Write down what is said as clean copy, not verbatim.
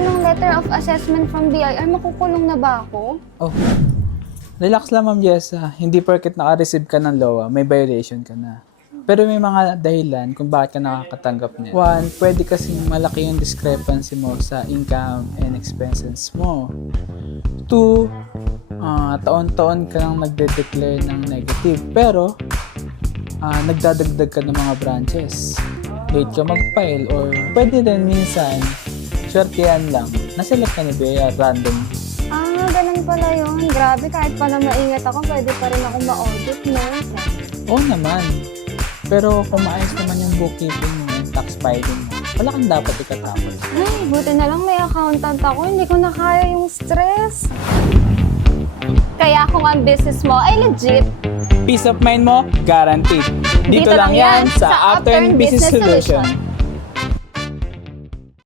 ng letter of assessment from BIR, makukulong na ba ako? Oh, relax lang Ma'am Jessa. Hindi porket naka-receive ka ng LOA, may violation ka na. Pero may mga dahilan kung bakit ka nakakatanggap niya. One, pwede kasing malaki yung discrepancy mo sa income and expenses mo. Two, taon-taon ka lang nagde-declare ng negative. Pero, nagdadagdag ka ng mga branches. Late ka mag-file or pwede din minsan, swertihan lang. Naselect ka ni Bea random. Ganun pala yun. Grabe, kahit pa na maingat ako, pwede pa rin ako ma-audit, no? Oo naman. Pero kung maayos naman yung bookkeeping mo, yung tax filing mo, wala kang dapat ikatapos. Ay, buti na lang may accountant ako. Hindi ko na kaya yung stress. Kaya kung ang business mo ay legit, Peace of mind mo, guaranteed. Dito lang yan sa Upturn Business Solution.